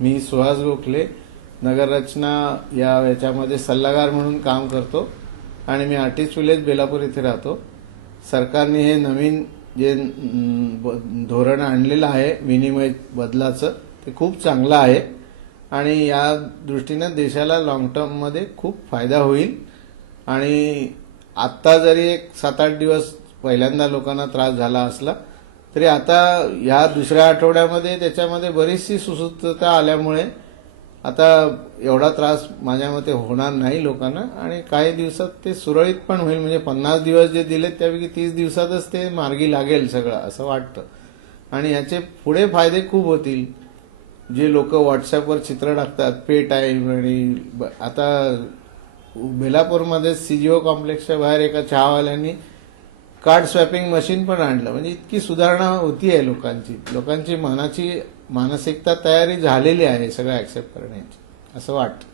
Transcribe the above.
मी सुहास गोखले नगररचना याच्यामध्ये सल्लागार म्हणून काम करतो आणि मी आर्टिस्ट विलेज बेलापूर इथे राहतो. सरकारने हे नवीन जे धोरण आणलेलं आहे विनिमय बदलाचं ते खूप चांगलं आहे आणि या दृष्टीने देशाला लॉंग टर्ममध्ये खूप फायदा होईल. आणि आत्ता जरी एक 7-8 दिवस पहिल्यांदा लोकांना त्रास झाला असला तरी आता या दुसऱ्या आठवड्यामध्ये त्याच्यामध्ये बरीचशी सुसूत्रता आल्यामुळे आता एवढा त्रास माझ्या मते होणार नाही लोकांना आणि काही दिवसात ते सुरळीत पण होईल. म्हणजे 50 दिवस जे दिलेत त्यापैकी 30 दिवसातच ते मार्गी लागेल सगळं असं वाटतं. आणि याचे पुढे फायदे खूप होतील. जे लोक व्हॉट्सअपवर चित्र टाकतात पे टाईम आणि आता बेलापूरमध्ये सीजीओ कॉम्प्लेक्सच्या बाहेर एका चहावाल्यांनी कार्ड स्वॅपिंग मशीन पण आणलं. म्हणजे इतकी सुधारणा होती आहे लोकांची मानसिकता तयारी झालेली आहे सगळं ऍक्सेप्ट करण्याची असं वाटतं.